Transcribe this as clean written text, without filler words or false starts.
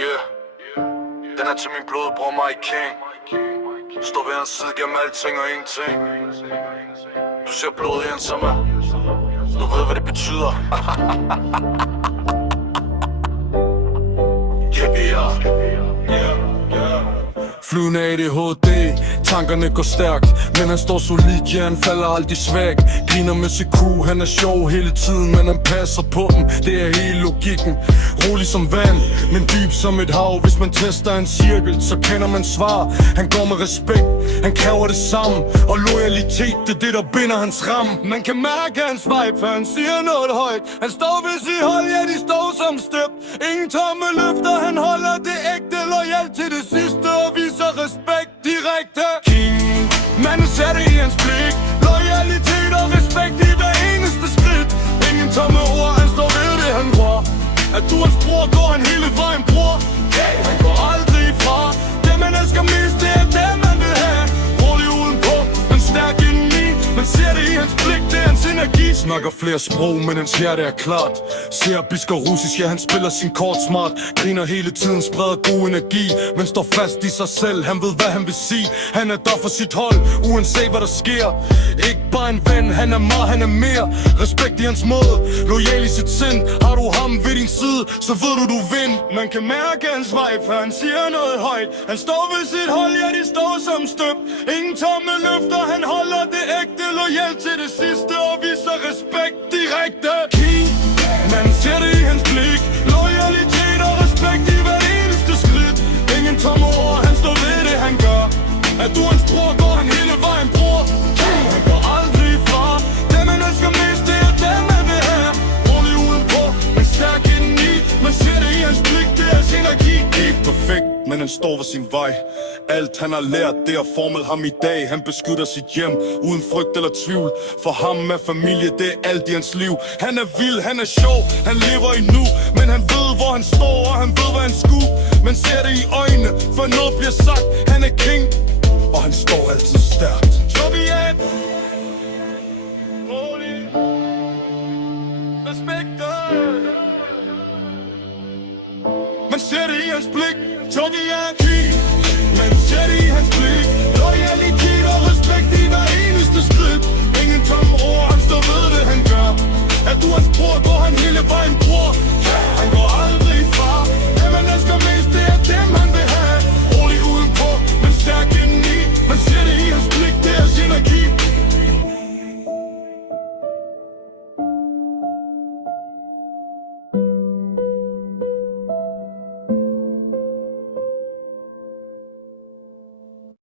Yeah, den er til min blodbror Mike King. Står ved hans side gennem alting og ingenting. Du ser blod i hans sommer. Du ved hvad det betyder. Flyvende ADHD, tankerne går stærkt, men han står solid, ja han falder aldrig svag. Griner med sit crew, han er sjov hele tiden, men han passer på dem, det er hele logikken. Rolig som vand, men dyb som et hav. Hvis man tester en cirkel, så kender man svar. Han går med respekt, han kræver det samme, og loyalitet, det er det der binder hans ram. Man kan mærke hans vibe, for han siger noget højt. Han står ved sit hold, ja de står som step. Ingen tomme løfter, han holder det ægte, loyal til det sidste og viser respekt direkte. King, manden ser det i hans blik, loyalitet og respekt i hver eneste skridt. Ingen tomme ord, han står ved det han rår. Er du hans bror, går han hele vejen bror. Yeah, han går aldrig fra. Det man elsker mest, det er det man vil have. Rolig udenpå, men stærk indeni. Man ser det i hans blik, det er hans energi. Snakker flere sprog, men hans hjerte er klart. Ser bisker russisk, ja han spiller sin kort smart. Griner hele tiden, spreder god energi, men står fast i sig selv, han ved hvad han vil sige. Han er der for sit hold, uanset hvad der sker. Ikke bare en ven, han er meget, han er mere. Respekt i hans måde, loyal i sit sind. Har du ham ved din side, så ved du vind. Man kan mærke hans vibe, for han siger noget højt. Han står ved sit hold, ja de står som støb. Ingen tomme løfter, han holder det ægte, loyal til det sidste og viser respekt direkte. King, man ser det i hans blik, loyalitet og respekt i hver eneste skridt. Ingen tomme ord, han står ved det han gør. Er du hans bror, går han hele vejen bror. King, han går aldrig fra. Det man elsker mest, det er det man vil have. Rolig udenpå, men stærk indeni. Man ser det i hans blik, det er sin energi. Ikke perfekt, men han står ved sin vej. Alt han har lært, det har formet ham i dag. Han beskytter sit hjem, uden frygt eller tvivl. For ham er familie, det er alt i hans liv. Han er vild, han er sjov, han lever i nu. Men han ved, hvor han står, og han ved, hvad han skulle. Man ser det i øjnene, for noget bliver sagt. Han er king, og han står altid stærkt. Så vi er rolig, respektet. Man ser det i hans blik, så vi er king. Man ser det i hans blik, loyalitet og respekt i hver eneste skridt. Ingen tomme ord, han står ved det han gør. Er du hans bror, går han hele vejen bror.